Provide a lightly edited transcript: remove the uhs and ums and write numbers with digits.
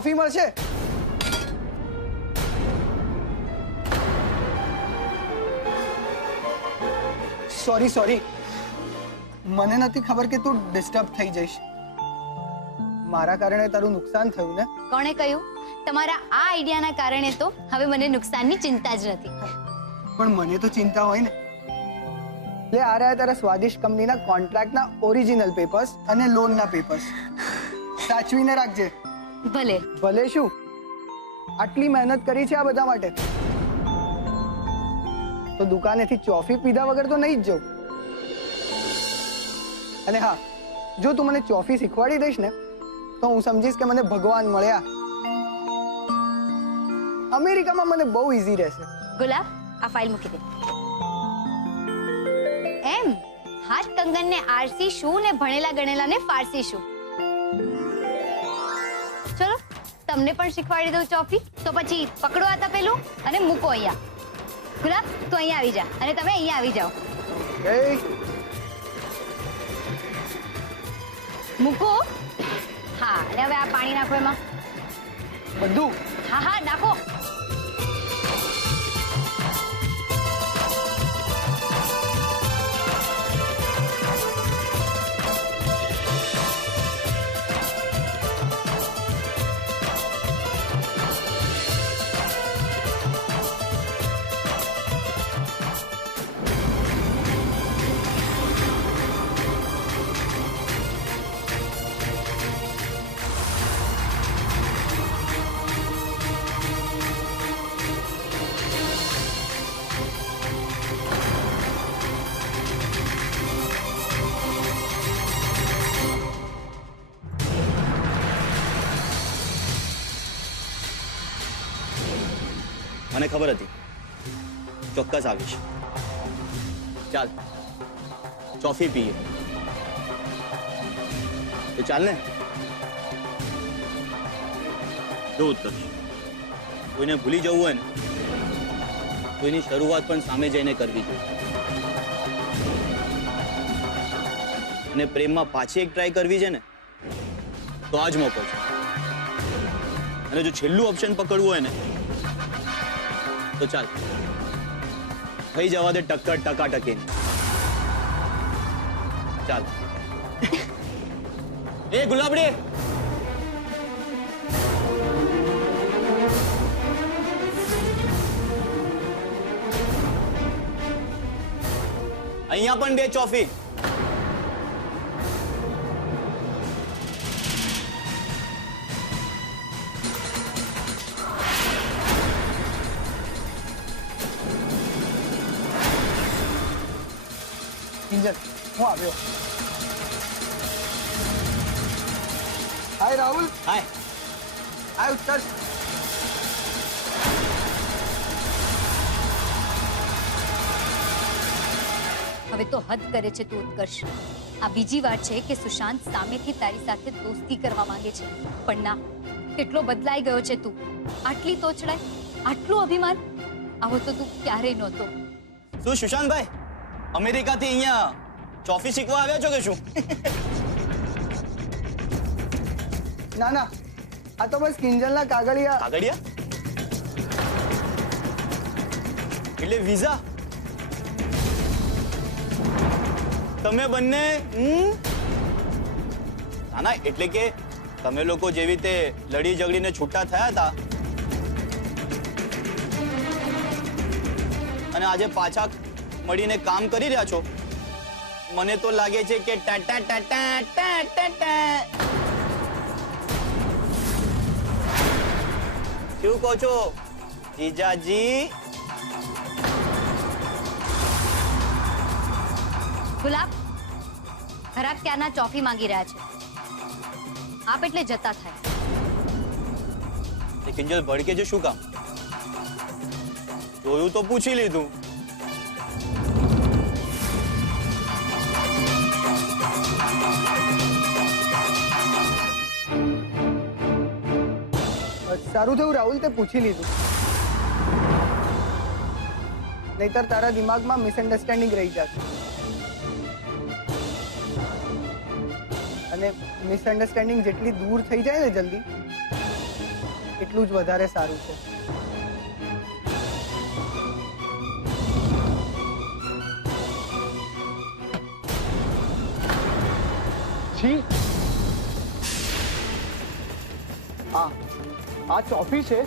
Trophy મળશે. Sorry, મને નથી ખબર કે તું ડિસ્ટર્બ થઈ જઈશ. મારા કારણે તારું નુકસાન થયું ને? કોણે કહ્યું? તમારા આ આઈડિયાના કારણે તો હવે મને નુકસાનની ચિંતા જ નથી. પણ મને તો ચિંતા હોય ને. લે આ રહ્યા તારા સ્વાદિષ્ટ કંપનીના કોન્ટ્રાક્ટના ઓરિજિનલ પેપર્સ અને લોનના પેપર્સ. સાચવીને રાખજે. ભલે. ભલે શું? આટલી મહેનત કરી છે આ બધા માટે, તો દુકાનેથી ચોફી પીધા વગર તો નહીં જ જાઉં. અને હા, જો તું મને ચોફી શીખવાડી દઈશ ને તો હું સમજીશ કે મને ભગવાન મળ્યા. અમેરિકામાં મને બહુ ઈઝી રહેશે. ગુલાબ, આ ફાઇલ મૂકી દે. એમ હાથ કંગનને આરસી શું ને ભણેલા ગણેલાને ફારસી શું. ચલો તમને પણ શીખવાડી દઉં ચોફી. તો પછી પકડો આ તપેલું અને મૂકો અહીંયા. ગુલાબ, તું અહીંયા આવી જા અને તમે અહીંયા આવી જાઓ. મૂકો. હા, અને હવે આ પાણી નાખો એમાં. બધું? હા, નાખો. મને ખબર હતી ચોક્કસ આવીશ. ચાલ ચોફી પીએ. તો ચાલ ને. જો ઉત્કર્ષ, કોઈને ભૂલી જવું હોય ને તો એની શરૂઆત પણ સામે જઈને કરવી જોઈએ. અને પ્રેમમાં પાછી એક ટ્રાય કરવી છે ને તો આ જ મોકો છે. અને જો છેલ્લું ઓપ્શન પકડવું હોય ને તો ચાલ થઈ જવા દે ટક્કર ટકાટકી. ચાલ. એ ગુલાબડી, અહીંયા પણ બે ચોફી. કિંજલ, હું આવ્યો. હાય રાહુલ. હાય. હાય ઉત્કર્ષ. હવે તો હદ કરે છે તું ઉત્કર્ષ. આ બીજી વાર છે કે સુશાંત સામેથી તારી સાથે દોસ્તી કરવા માંગે છે, પણ ના, કેટલો બદલાઈ ગયો છે તું. આટલી તોછડાઈ, આટલું અભિમાન, આવો તો તું ક્યારેય નહોતો. શું સુશાંતભાઈ, અમેરિકાથી અહીંયા ચોફી શીખવા આવ્યા છો કે શું? ના ના, આ તો બસ કિંજલના કાગળિયા. કાગળિયા એટલે વિઝા? તમે બંને ના ના, એટલે કે તમે લોકો જેવી રીતે લડી ઝઘડીને છૂટા થયા હતા અને આજે પાછા મળીને કામ કરી રહ્યા છો, મને તો લાગે છે કે ટાટા ટાટા ટાટા ટા. શું કહો છો જીજાજી? ગુલાબ, ખરાબ ક્યારના ચોફી માંગી રહ્યા છે. આપ એટલે જતા થાય. કિંજલ ભડકે છે શું કામ? જોયું તો પૂછી લીધું. સારું થયું રાહુલ, તે પૂછી લીધું. નહીતર તારા દિમાગમાં મિસઅન્ડરસ્ટેન્ડિંગ રહી જશે. અને મિસઅન્ડરસ્ટેન્ડિંગ જેટલી દૂર થઈ જાય ને જલ્દી, એટલું જ વધારે સારું છે. છી, આ ચોફી છે.